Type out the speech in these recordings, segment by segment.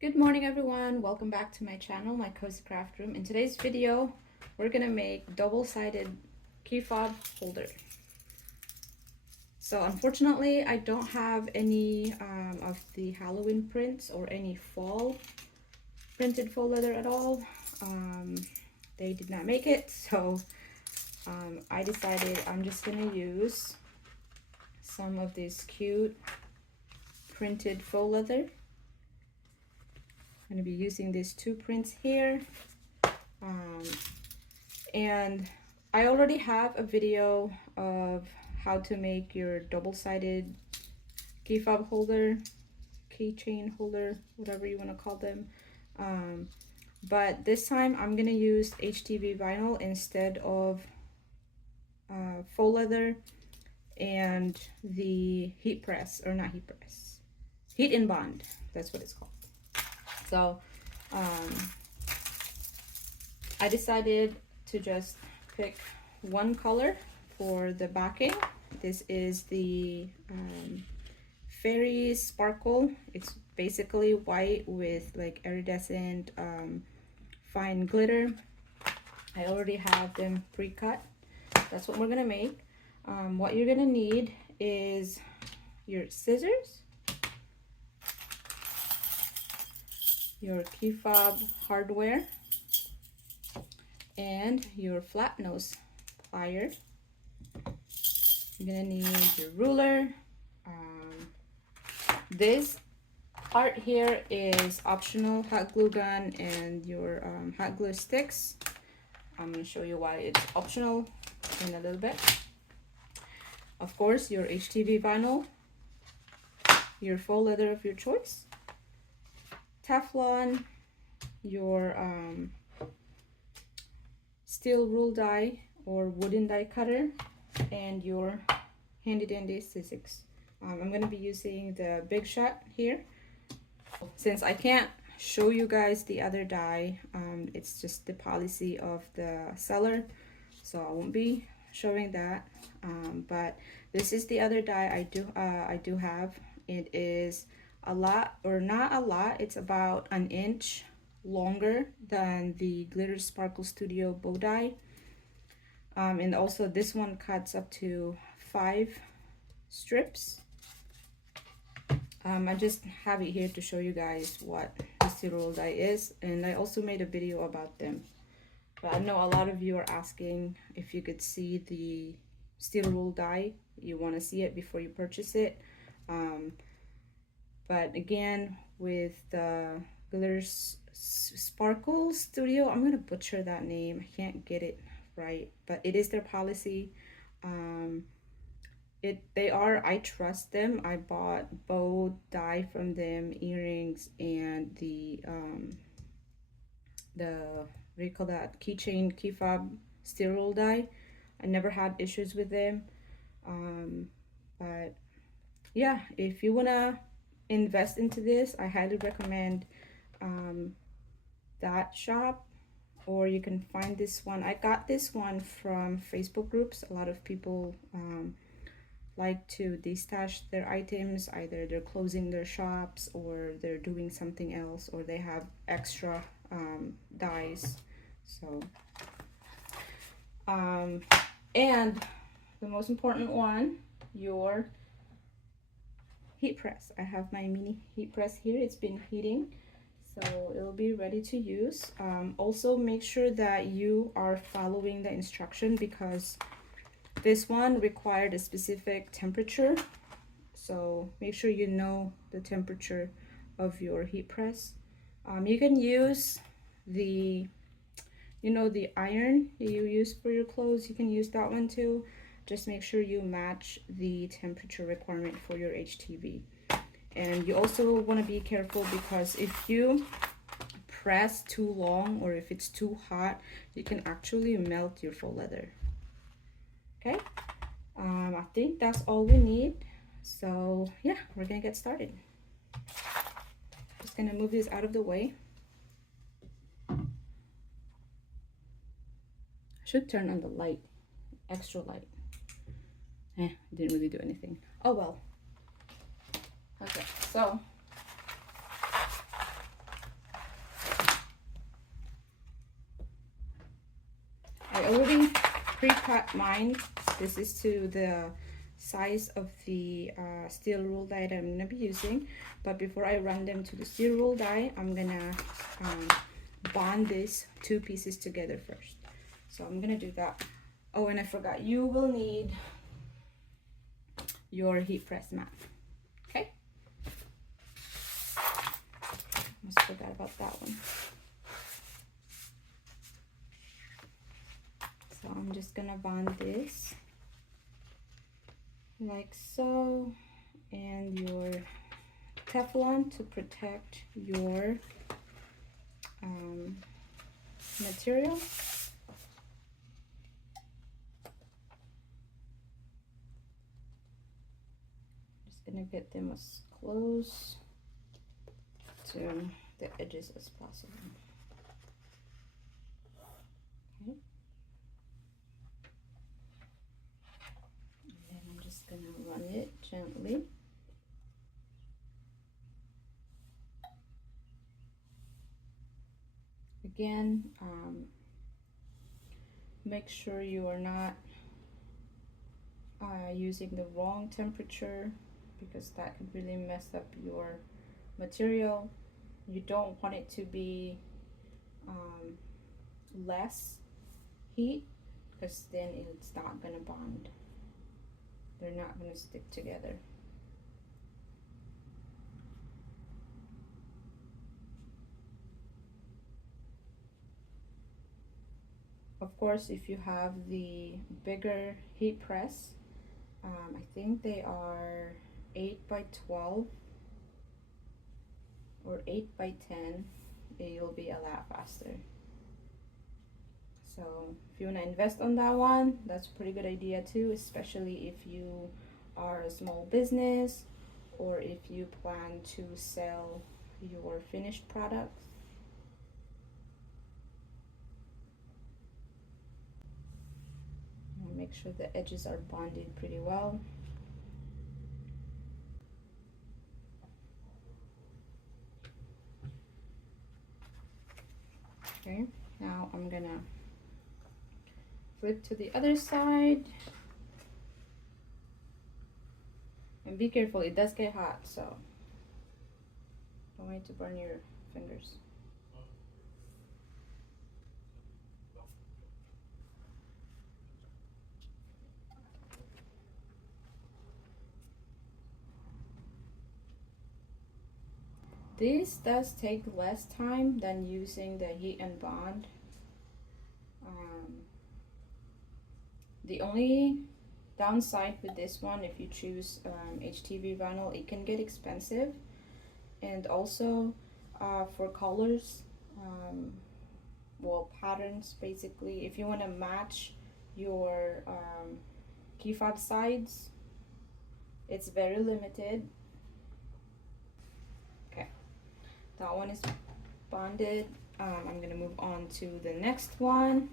Good morning everyone, welcome back to my channel, mycozycraftroom. In today's video, we're gonna make double-sided key fob holder. So unfortunately, I don't have any of the Halloween prints or any fall printed faux leather at all. They did not make it, so I decided I'm just gonna use some of this cute printed faux leather. I'm going to be using these two prints here, and I already have a video of how to make your double-sided key fob holder, keychain holder, whatever you want to call them, but this time I'm going to use HTV vinyl instead of faux leather and the heat press, or not heat press, heat and bond, that's what it's called. So I decided to just pick one color for the backing. This is the Fairy Sparkle. It's basically white with like iridescent fine glitter. I already have them pre-cut. That's what we're gonna make. What you're gonna need is your scissors, your key fob hardware, and your flat nose plier. You're gonna need your ruler. This part here is optional, hot glue gun and your hot glue sticks. I'm gonna show you why it's optional in a little bit. Of course, your HTV vinyl, your faux leather of your choice, Teflon, your steel rule die or wooden die cutter, and your handy dandy scissors. I'm going to be using the Big Shot here. Since I can't show you guys the other die, it's just the policy of the seller, so I won't be showing that. But this is the other die I do have. It is a lot, or not a lot, it's about an inch longer than the Glitter Sparkle Studio bow die, and also this one cuts up to 5 strips. I just have it here to show you guys what the steel roll die is, and I also made a video about them. But I know a lot of you are asking if you could see the steel roll die. You want to see it before you purchase it. But again, with the Glitter Sparkle Studio, I'm gonna butcher that name, I can't get it right, but it is their policy. I trust them. I bought bow die from them, earrings, and the what do you call that, keychain, key fob steel roll die. I never had issues with them. But yeah, if you wanna invest into this, I highly recommend that shop, or you can find this one. I got this one from Facebook groups. A lot of people like to destash their items, either they're closing their shops or they're doing something else, or they have extra dies. So and the most important one, your heat press. I have my mini heat press here. It's been heating, so it'll be ready to use. Also make sure that you are following the instruction, because this one required a specific temperature, so make sure you know the temperature of your heat press. You can use the, you know, the iron that you use for your clothes, you can use that one too. Just make sure you match the temperature requirement for your HTV. And you also want to be careful, because if you press too long or if it's too hot, you can actually melt your faux leather. Okay, I think that's all we need. So yeah, we're gonna get started. Just gonna move this out of the way. I should turn on the light, extra light. Didn't really do anything. Oh well. Okay, so I already pre-cut mine. This is to the size of the steel rule die that I'm gonna be using. But before I run them to the steel rule die, I'm gonna bond these two pieces together first. So I'm gonna do that. Oh, and I forgot, you will need your heat press mat. Okay, almost forgot about that one. So I'm just gonna bond this like so, and your Teflon to protect your material. Just gonna get them as close to the edges as possible. Okay. And then I'm just gonna run it gently. Again, make sure you are not using the wrong temperature, because that could really mess up your material. You don't want it to be less heat, because then it's not gonna bond. They're not gonna stick together. Of course, if you have the bigger heat press, I think they are 8 by 12 or 8 by 10, it'll be a lot faster. So if you want to invest on that one, that's a pretty good idea too, especially if you are a small business or if you plan to sell your finished products. Make sure the edges are bonded pretty well. Okay, now I'm gonna flip to the other side. And be careful, it does get hot, so don't want it to burn your fingers. This does take less time than using the heat and bond. The only downside with this one, if you choose HTV vinyl, it can get expensive. And also for colors, well, patterns basically, if you want to match your key fob sides, it's very limited. Okay, that one is bonded. I'm gonna move on to the next one.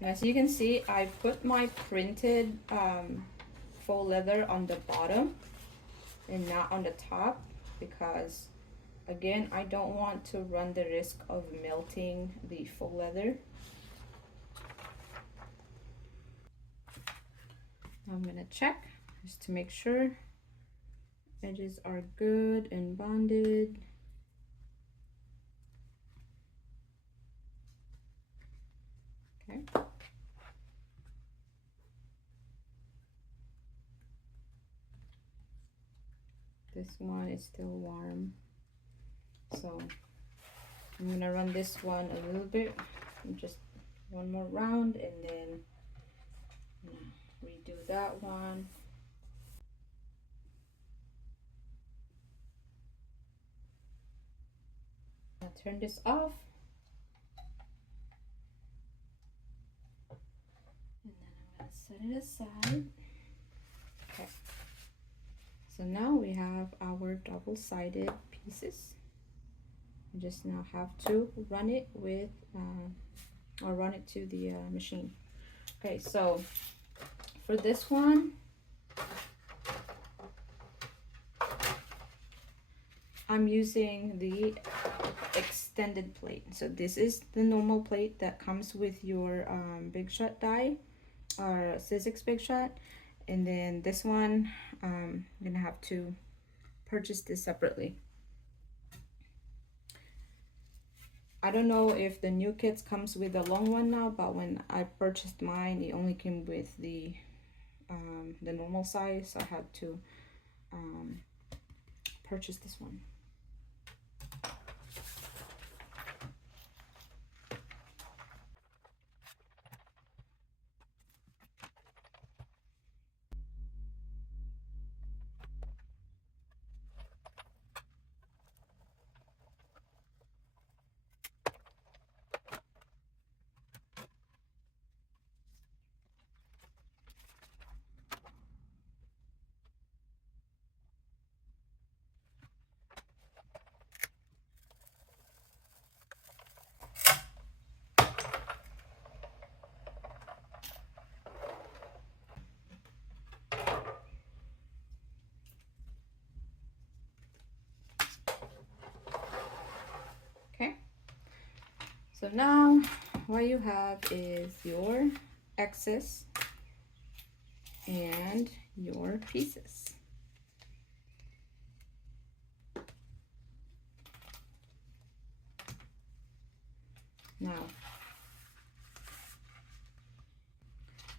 As you can see, I put my printed faux leather on the bottom and not on the top, because again, I don't want to run the risk of melting the faux leather. I'm gonna check just to make sure edges are good and bonded. Okay. This one is still warm, so I'm gonna run this one a little bit, just one more round, and then redo that one. I'll turn this off, and then I'm gonna set it aside. Okay. So now we have our double-sided pieces. We just now have to run it with, or run it to the machine. Okay, so for this one, I'm using the extended plate. So this is the normal plate that comes with your Big Shot die or Sizzix Big Shot, and then this one I'm gonna have to purchase this separately. I don't know if the new kits comes with a long one now, but when I purchased mine, it only came with the normal size, so I had to purchase this one. Okay, so now what you have is your excess and your pieces. Now,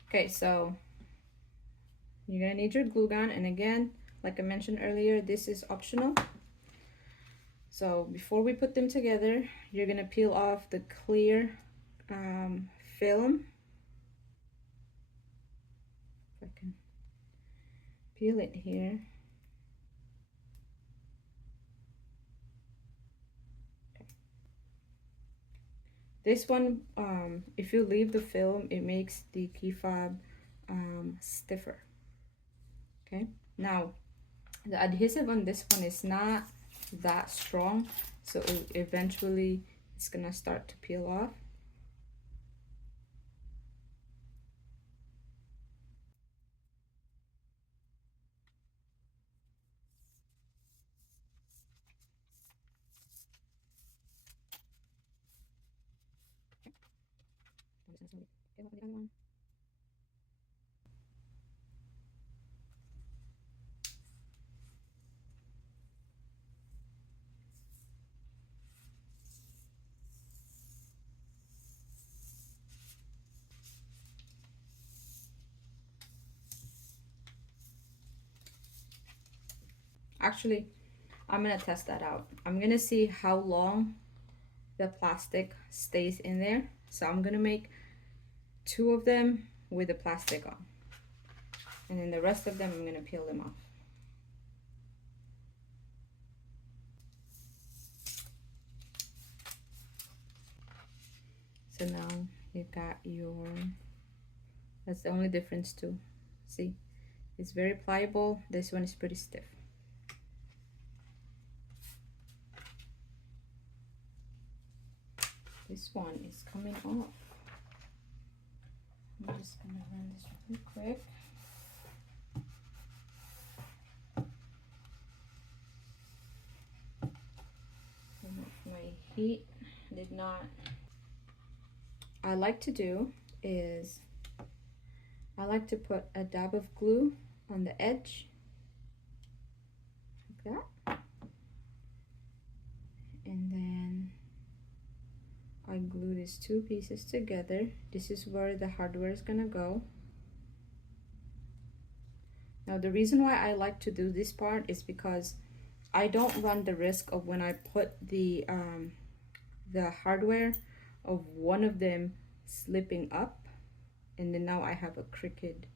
okay, so you're gonna need your glue gun, and again, like I mentioned earlier, this is optional. So before we put them together, you're gonna peel off the clear film. If I can peel it here. Okay. This one, if you leave the film, it makes the key fob stiffer. Okay, now the adhesive on this one is not that strong, so eventually it's gonna start to peel off. Actually, I'm gonna test that out. I'm gonna see how long the plastic stays in there. So I'm gonna make 2 of them with the plastic on, and then the rest of them I'm gonna peel them off. So now you got your, that's the only difference too. See, it's very pliable. This one is pretty stiff. This one is coming off. I'm just gonna run this really quick. My heat did not. I like to do is I like to put a dab of glue on the edge like that, and then I glue these 2 pieces together. This is where the hardware is gonna go. Now the reason why I like to do this part is because I don't run the risk of when I put the hardware of one of them slipping up, and then now I have a crooked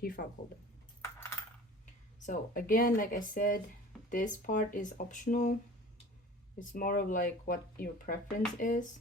key fob holder. So again, like I said, this part is optional. It's more of like what your preference is.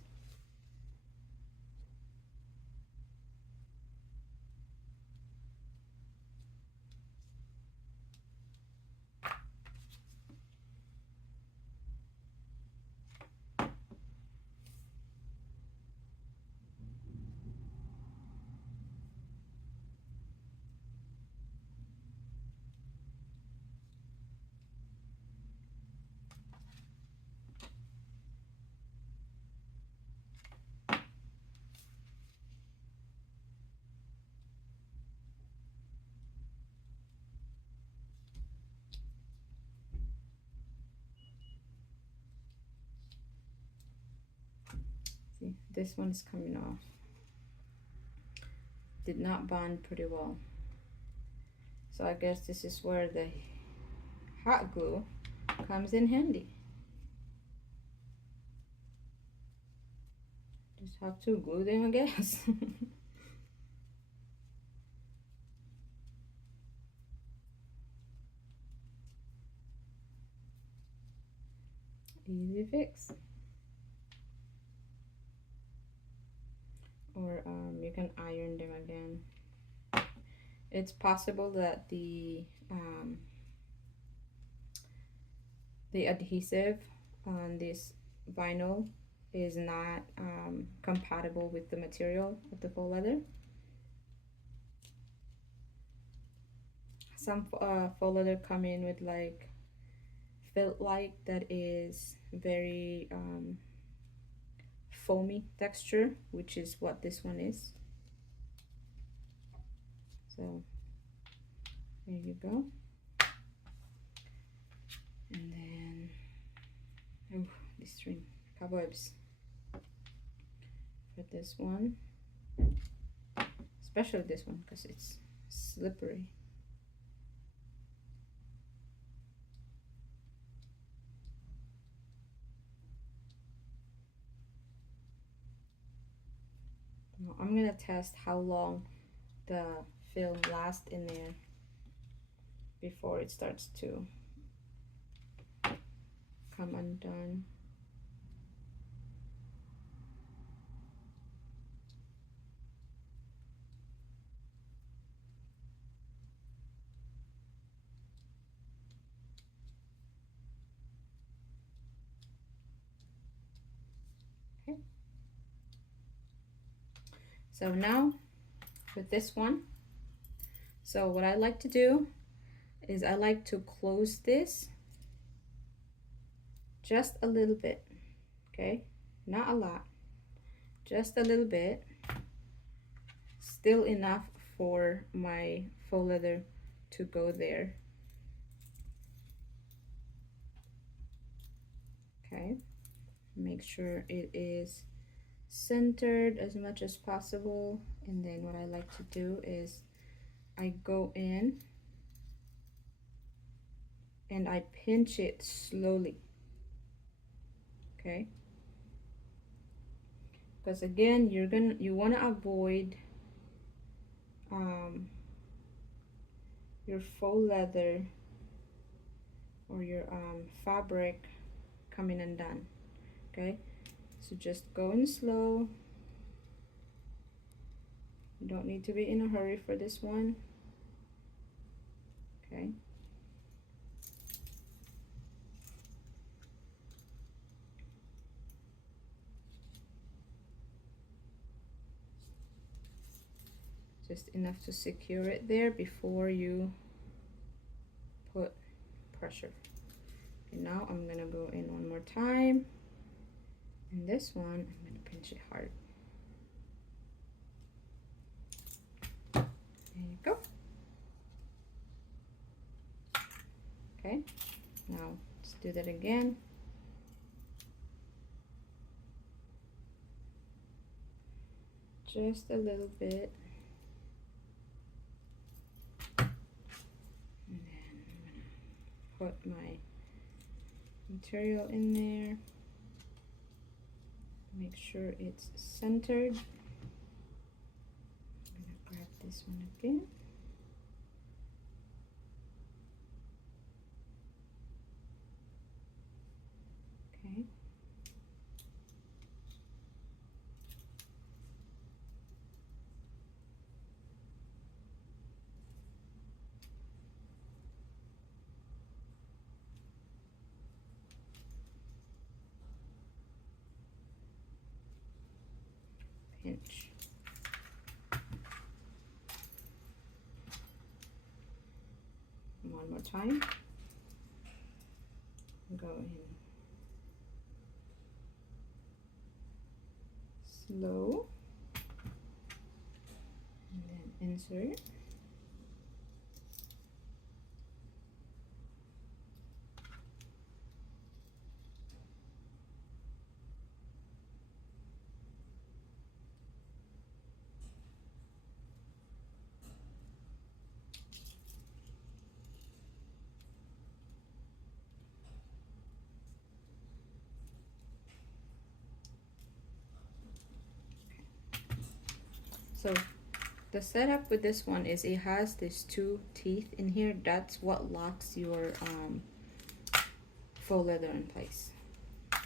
this one's coming off. Did not bond pretty well. So I guess this is where the hot glue comes in handy. Just have to glue them, I guess. Easy fix. Or you can iron them again. It's possible that the adhesive on this vinyl is not compatible with the material of the faux leather. Some faux leather come in with like felt-like that is very foamy texture, which is what this one is. So there you go. And then, oh, this string, cobwebs for this one, especially this one because it's slippery. Now I'm gonna test how long the film lasts in there before it starts to come undone. Okay. So now with this one, so what I like to do is I like to close this just a little bit, okay? Not a lot, just a little bit. Still enough for my faux leather to go there. Okay, make sure it is centered as much as possible. And then what I like to do is I go in and I pinch it slowly, okay? Because again, you want to avoid your faux leather or your fabric coming undone, okay? So just go in slow. You don't need to be in a hurry for this one, okay? Just enough to secure it there before you put pressure. Okay, now I'm gonna go in one more time, and this one I'm gonna pinch it hard. There you go. Okay, now let's do that again. Just a little bit. And then I'm gonna put my material in there. Make sure it's centered. I'm gonna grab this one again. Okay. Pinch. One more time. Go in slow, and then insert. So the setup with this one is it has these two teeth in here. That's what locks your faux leather in place. Let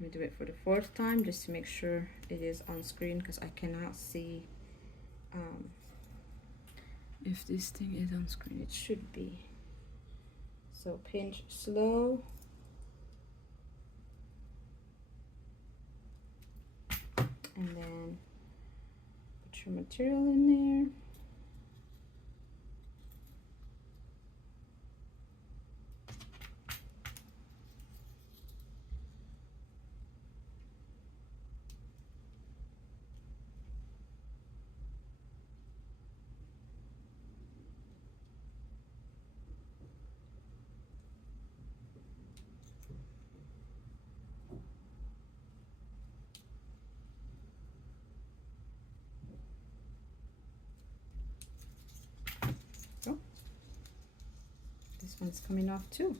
me do it for the 4th time just to make sure it is on screen, because I cannot see if this thing is on screen. It should be. So pinch slow. And then put your material in there. Oh, this one's coming off too.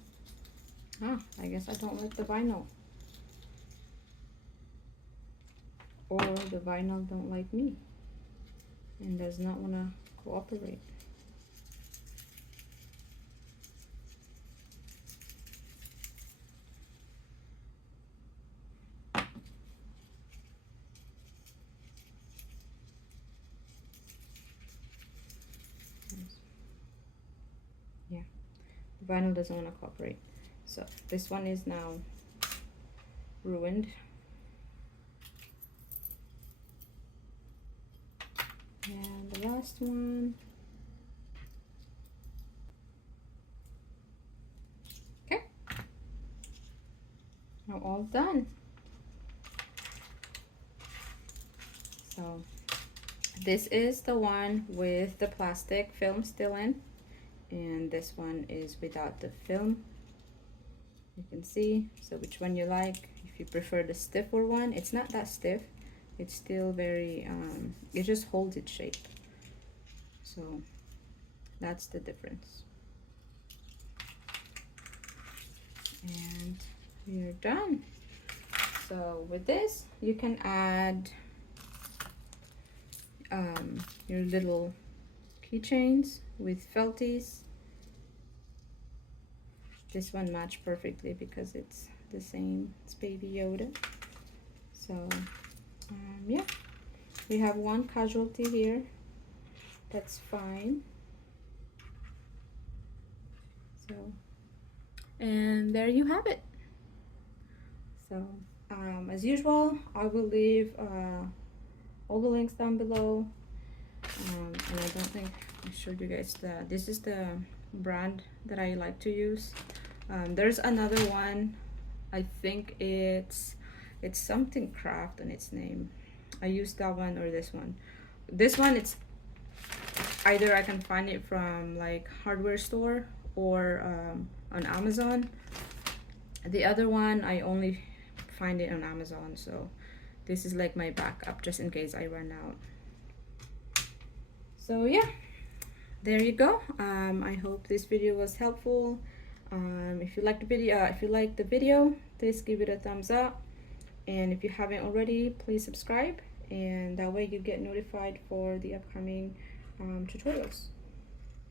Ah, I guess I don't like the vinyl. Or the vinyl don't like me and does not want to cooperate. Yeah, the vinyl doesn't want to cooperate. So this one is now ruined. And the last one. Okay. Now all done. So this is the one with the plastic film still in, and this one is without the film. You can see, so which one you like. If you prefer the stiffer one, it's not that stiff. It's still very, it just holds its shape. So that's the difference. And you're done. So with this, you can add your little keychains with felties. This one matched perfectly because it's the same. It's Baby Yoda. So yeah, we have one casualty here. That's fine. So, and there you have it. So as usual, I will leave all the links down below. And I don't think I showed you guys this is the brand that I like to use. There's another one. I think it's something craft on its name. I use that one or this one. This one, it's either I can find it from like hardware store or on Amazon. The other one I only find it on Amazon, so this is like my backup just in case I run out. So yeah, there you go. I hope this video was helpful. If you like the video, please give it a thumbs up, and if you haven't already, please subscribe, and that way you get notified for the upcoming tutorials.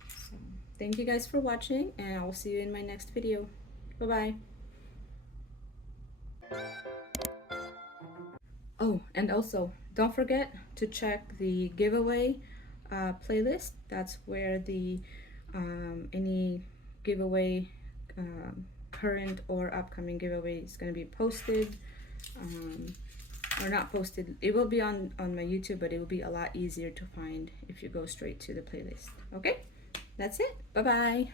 So thank you guys for watching, and I will see you in my next video. Bye bye. Oh, and also don't forget to check the giveaway playlist. That's where the any giveaway, current or upcoming giveaway is going to be posted, or not posted. It will be on my YouTube, but it will be a lot easier to find if you go straight to the playlist. Okay, that's it. Bye bye.